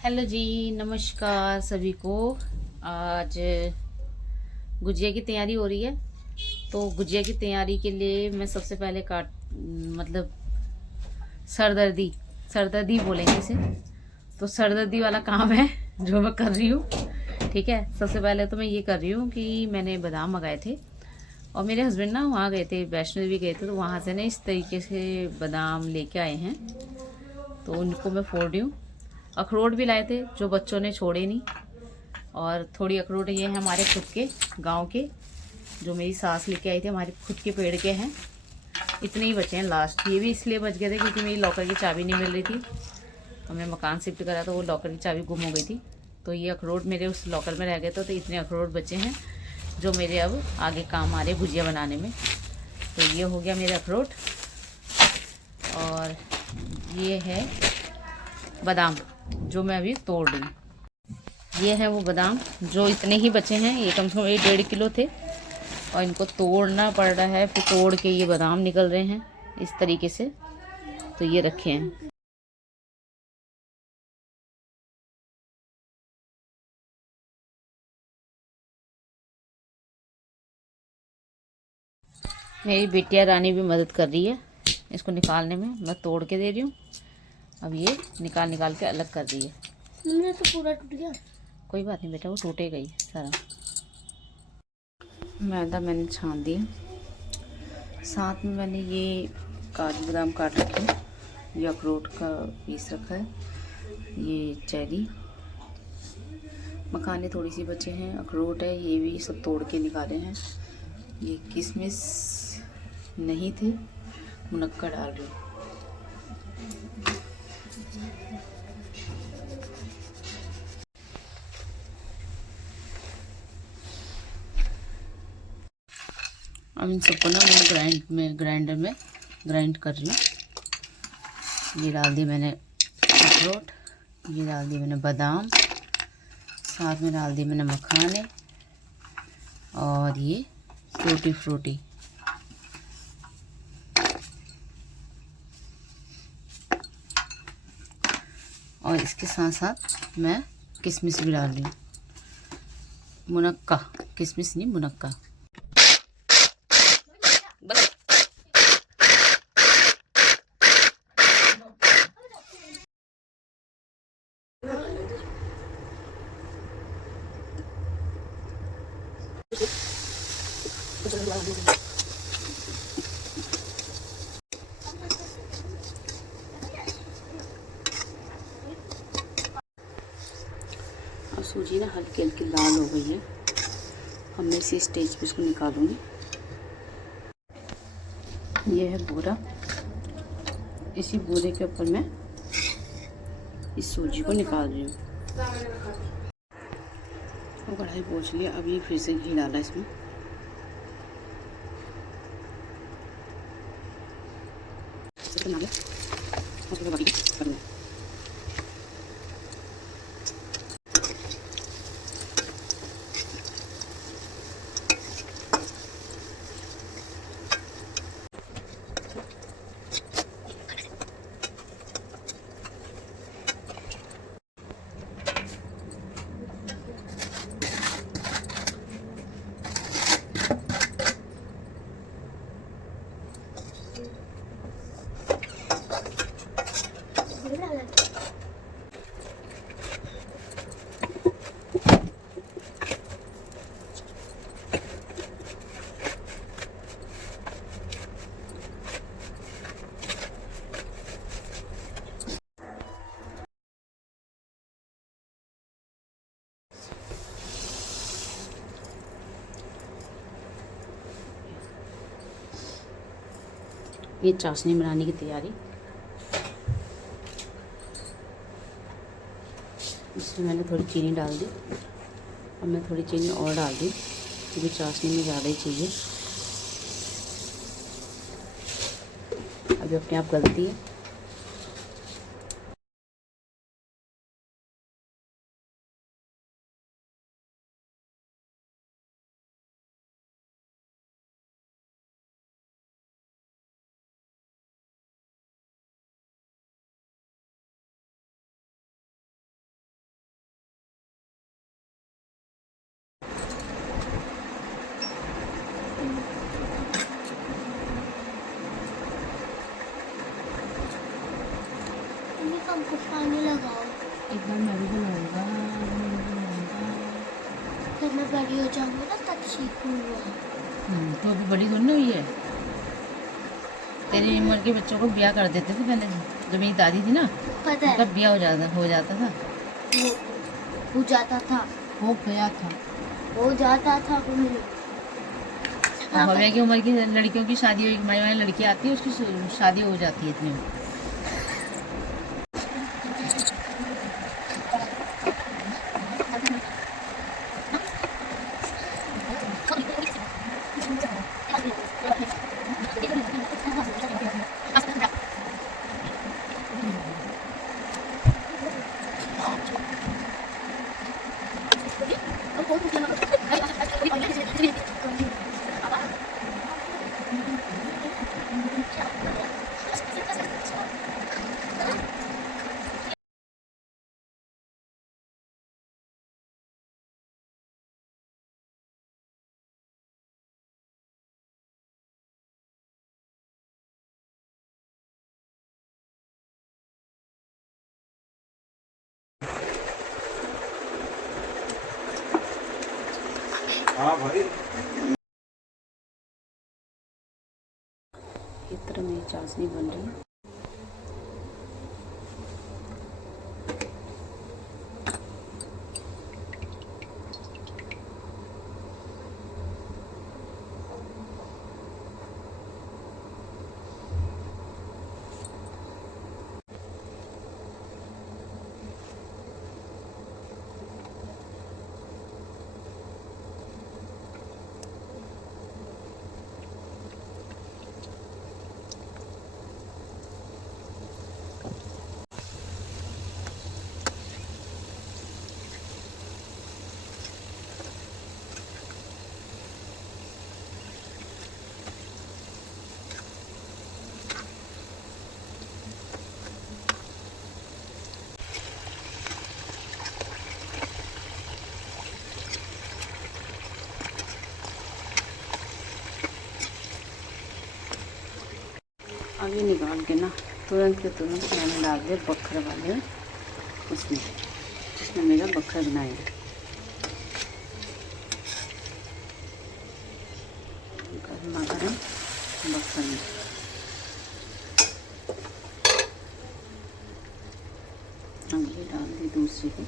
Hello जी, नमस्कार सभी को। आज गुजिया की तैयारी हो रही है। तो गुजिया की तैयारी के लिए मैं सबसे पहले मतलब सरदर्दी सरदर्दी बोलेंगे इसे। तो सरदर्दी वाला काम है जो मैं कर रही हूँ। ठीक है, सबसे पहले तो मैं ये कर रही हूँ कि मैंने बादाम मंगाए थे और मेरे हस्बैंड ना वहाँ गए थे, वैष्णो देवी गए थे, तो वहाँ से ना इस तरीके से बादाम लेके आए हैं। तो उनको मैं फोड़ रही हूँ। अखरोट भी लाए थे जो बच्चों ने छोड़े नहीं। और थोड़ी अखरोट ये हैं हमारे खुद के गांव के, जो मेरी सास लेके आई थी, हमारे खुद के पेड़ के हैं। इतने ही बचे हैं लास्ट। ये भी इसलिए बच गए थे क्योंकि मेरी लॉकर की चाबी नहीं मिल रही थी। हमने मकान शिफ्ट करा तो वो लॉकर की चाबी गुम हो गई थी। तो ये अखरोट मेरे उस लॉकर में रह गए थे, तो इतने अखरोट बचे हैं जो मेरे अब आगे काम आ रहे भुजिया बनाने में। तो ये हो गया मेरे अखरोट। और ये है बादाम जो मैं अभी तोड़ रही हूँ। ये है वो बादाम जो इतने ही बचे हैं। ये कम से कम 1.5 किलो थे और इनको तोड़ना पड़ रहा है। फिर तोड़ के ये बादाम निकल रहे हैं इस तरीके से। तो ये रखे हैं। मेरी बिटिया रानी भी मदद कर रही है इसको निकालने में। मैं तोड़ के दे रही हूँ, अब ये निकाल निकाल के अलग कर रही है। मेरा तो पूरा टूट गया। कोई बात नहीं बेटा, वो टूटेगा ही सारा। मैदा मैंने छान दिया, साथ में मैंने ये काजू बादाम काट रखे, ये अखरोट का पीस रखा है, ये चेरी, मखाने थोड़ी सी बचे हैं, अखरोट है, ये भी सब तोड़ के निकाले हैं। ये किशमिश नहीं थे, मुनक्का डाल रही हूँ। अब इन सबको ना मैं ग्राइंडर में ग्राइंड कर रही हूँ। ये डाल दी मैंने अखरोट, ये डाल दी मैंने बादाम, साथ में डाल दी मैंने मखाने और ये टूटी फ्रूटी। और इसके साथ साथ मैं किशमिश भी डाल रही हूँ। मुनक्का, किशमिश नहीं, मुनक्का। अब सूजी ना हल्की हल्की लाल हो गई है। अब मैं इसी स्टेज पे इसको निकालूंगी। ये है बूरा, इसी बूरे के ऊपर मैं इस सूजी को निकाल रही हूँ। और कढ़ाई पोंछ लिया। अब ये फिर से घी डाला इसमें। ये चाशनी बनाने की तैयारी। इसमें मैंने थोड़ी चीनी डाल दी और मैं थोड़ी चीनी और डाल दी क्योंकि चाशनी में ज़्यादा ही चाहिए। अभी अपने आप गलती है। को पानी लगाओ। एक बार मैं भी बनाऊंगा। जब मैं बड़ी हो जाऊंगी ना तब सीखूंगा। तो अभी बड़ी थोड़ी ना हुई है। तेरी उम्र के बच्चों को ब्याह कर देते थे पहले। जब मेरी दादी थी ना, पता है, उनका ब्याह हो जाता था। वो हो जाता था, हो गया था। हो जाता था। और हमें की उम्र की लड़कियों की शादी हुई, हमारी वाली लड़की आती है, उसकी शादी हो जाती है इतने में। हाँ भाई। इस तरह मेरी चाशनी बन रही है। अभी निकाल के ना तुरंत के तुरंत मैंने डाल दिया बखर वाले उसमें, जिसमें मेरा बखर बनाएगा। गर्मा गर्म बखर में अब ये डाल दी दूसरी को।